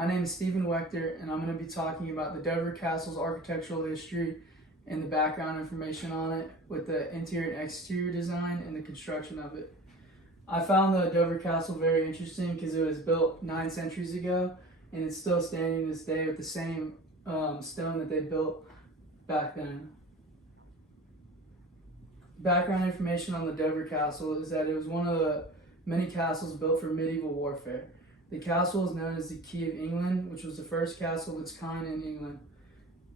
My name is Stephen Wechter, and I'm going to be talking about the Dover Castle's architectural history and the background information on it, with the interior and exterior design and the construction of it. I found the Dover Castle very interesting because it was built 9 centuries ago, and it's still standing to this day with the same stone that they built back then. Background information on the Dover Castle is that it was one of the many castles built for medieval warfare. The castle is known as the Key of England, which was the first castle of its kind in England.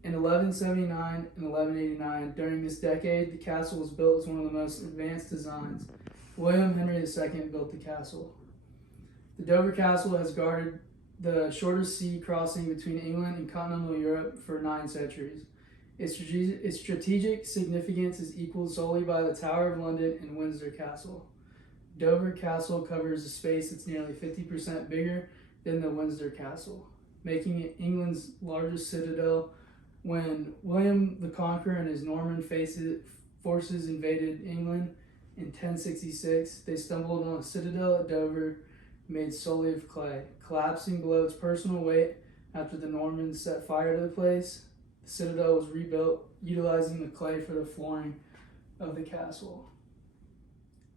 In 1179 and 1189, during this decade, the castle was built as one of the most advanced designs. William Henry II built the castle. The Dover Castle has guarded the shortest sea crossing between England and continental Europe for 9 centuries. Its strategic significance is equaled solely by the Tower of London and Windsor Castle. Dover Castle covers a space that's nearly 50% bigger than the Windsor Castle, making it England's largest citadel. When William the Conqueror and his Norman forces invaded England in 1066, they stumbled on a citadel at Dover made solely of clay, collapsing below its personal weight after the Normans set fire to the place. The citadel was rebuilt, utilizing the clay for the flooring of the castle.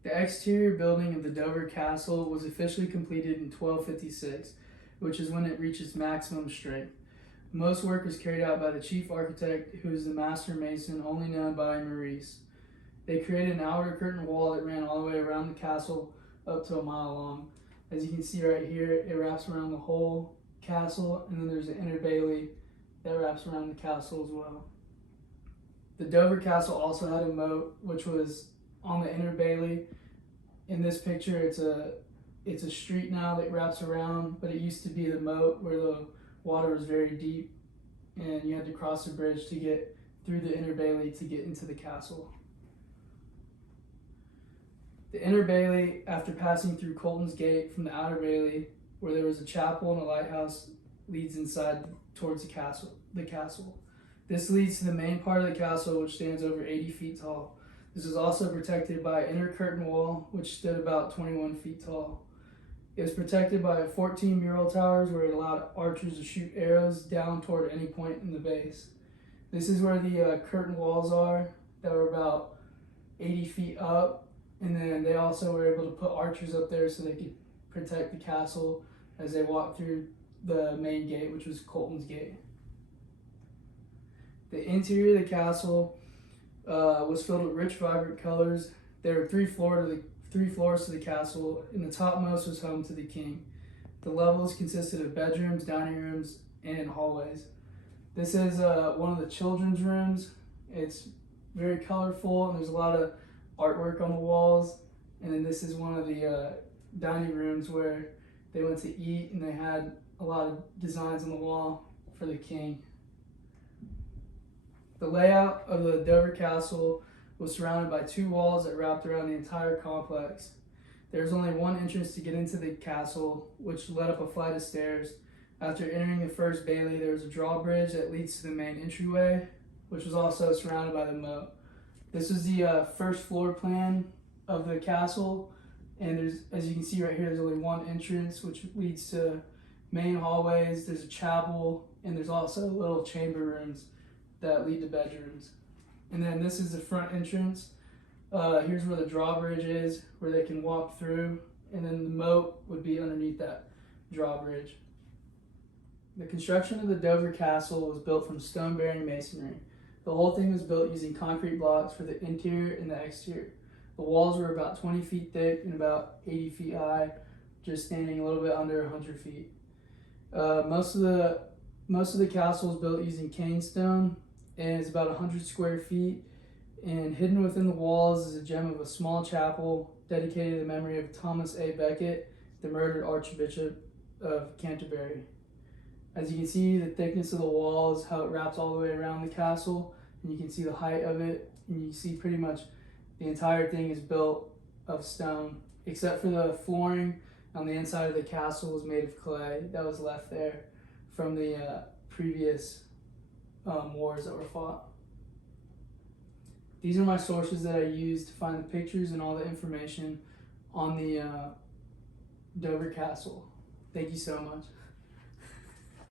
The exterior building of the Dover Castle was officially completed in 1256, which is when it reached its maximum strength. Most work was carried out by the chief architect, who is the master mason, only known by Maurice. They created an outer curtain wall that ran all the way around the castle up to a mile long. As you can see right here, it wraps around the whole castle, and then there's an inner bailey that wraps around the castle as well. The Dover Castle also had a moat, which was on the inner bailey. In this picture, it's a street now that wraps around, but it used to be the moat where the water was very deep, and you had to cross a bridge to get through the inner bailey to get into the castle. The inner bailey, after passing through Colton's Gate from the outer bailey, where there was a chapel and a lighthouse, leads inside towards the castle. This leads to the main part of the castle, which stands over 80 feet tall. This is also protected by an inner curtain wall, which stood about 21 feet tall. It was protected by 14 mural towers where it allowed archers to shoot arrows down toward any point in the base. This is where the curtain walls are, that were about 80 feet up, and then they also were able to put archers up there so they could protect the castle as they walked through the main gate, which was Colton's Gate. The interior of the castle was filled with rich, vibrant colors. There were three floors to the castle, and the topmost was home to the king. The levels consisted of bedrooms, dining rooms, and hallways. This is one of the children's rooms. It's very colorful, and there's a lot of artwork on the walls. And then this is one of the dining rooms where they went to eat, and they had a lot of designs on the wall for the king. The layout of the Dover Castle was surrounded by 2 walls that wrapped around the entire complex. There was only one entrance to get into the castle, which led up a flight of stairs. After entering the first bailey, there was a drawbridge that leads to the main entryway, which was also surrounded by the moat. This was the first floor plan of the castle, and as you can see right here, there's only one entrance, which leads to main hallways. There's a chapel, and there's also little chamber rooms that lead to bedrooms. And then this is the front entrance. Here's where the drawbridge is, where they can walk through, and then the moat would be underneath that drawbridge. The construction of the Dover Castle was built from stone-bearing masonry. The whole thing was built using concrete blocks for the interior and the exterior. The walls were about 20 feet thick and about 80 feet high, just standing a little bit under 100 feet. Most of the castle was built using cane stone, and it's about 100 square feet, and hidden within the walls is a gem of a small chapel dedicated to the memory of Thomas A. Becket, the murdered Archbishop of Canterbury. As you can see, the thickness of the walls, how it wraps all the way around the castle, and you can see the height of it, and you see pretty much the entire thing is built of stone, except for the flooring on the inside of the castle was made of clay that was left there from the previous wars that were fought. These are my sources that I used to find the pictures and all the information on the Dover Castle. Thank you so much.